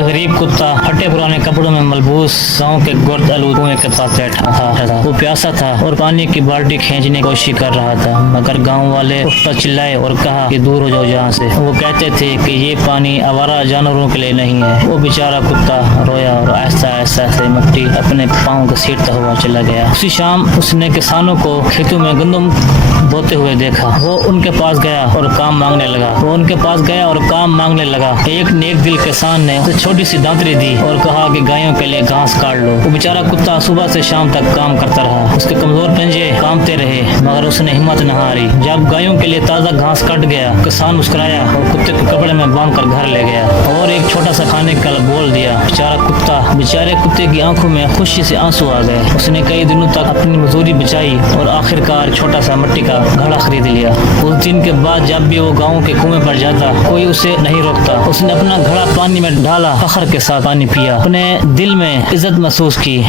ایک غریب کتا پھٹے پرانے کپڑوں میں ملبوس گاؤں کے گرد آلود کنویں کے پاس بیٹھا تھا۔ وہ پیاسا تھا اور پانی کی بالٹی کھینچنے کی کوشش کر رہا تھا، مگر گاؤں والے اس پر چلائے اور کہا کہ دور ہو جاؤ یہاں سے۔ وہ کہتے تھے کہ یہ پانی آوارہ جانوروں کے لیے نہیں ہے۔ وہ بیچارہ کتا رویا اور آہستہ آہستہ سے مٹی اپنے پاؤں کو سیڑھتا ہوا چلا گیا۔ اسی شام اس نے کسانوں کو کھیتوں میں گندم بوتے ہوئے دیکھا۔ وہ ان کے پاس گیا اور کام مانگنے لگا۔ ایک نیک دل کسان نے اسے چھوٹی سی دانتری دی اور کہا کہ گایوں کے لیے گھاس کاٹ لو۔ وہ بیچارہ کتا صبح سے شام تک کام کرتا رہا۔ اس کے کمزور پنجے کامتے رہے مگر اس نے ہمت نہ ہاری۔ جب گایوں کے لیے تازہ گھاس کٹ گیا، کسان مسکرایا اور کتے کو کپڑے میں باندھ کر گھر لے گیا اور ایک چھوٹا سا کھانے کا بول دیا۔ بیچارے کتے کی آنکھوں میں خوشی سے آنسو آ گئے۔ اس نے کئی دنوں تک اپنی مزدوری بچائی اور آخرکار چھوٹا سا مٹی کا گھڑا خرید لیا۔ اس دن کے بعد جب بھی وہ گاؤں کے کنویں پر جاتا، کوئی اسے نہیں روکتا۔ اس نے اپنا گھڑا پانی میں ڈالا، فخر کے ساتھ پانی پیا، اپنے دل میں عزت محسوس کی۔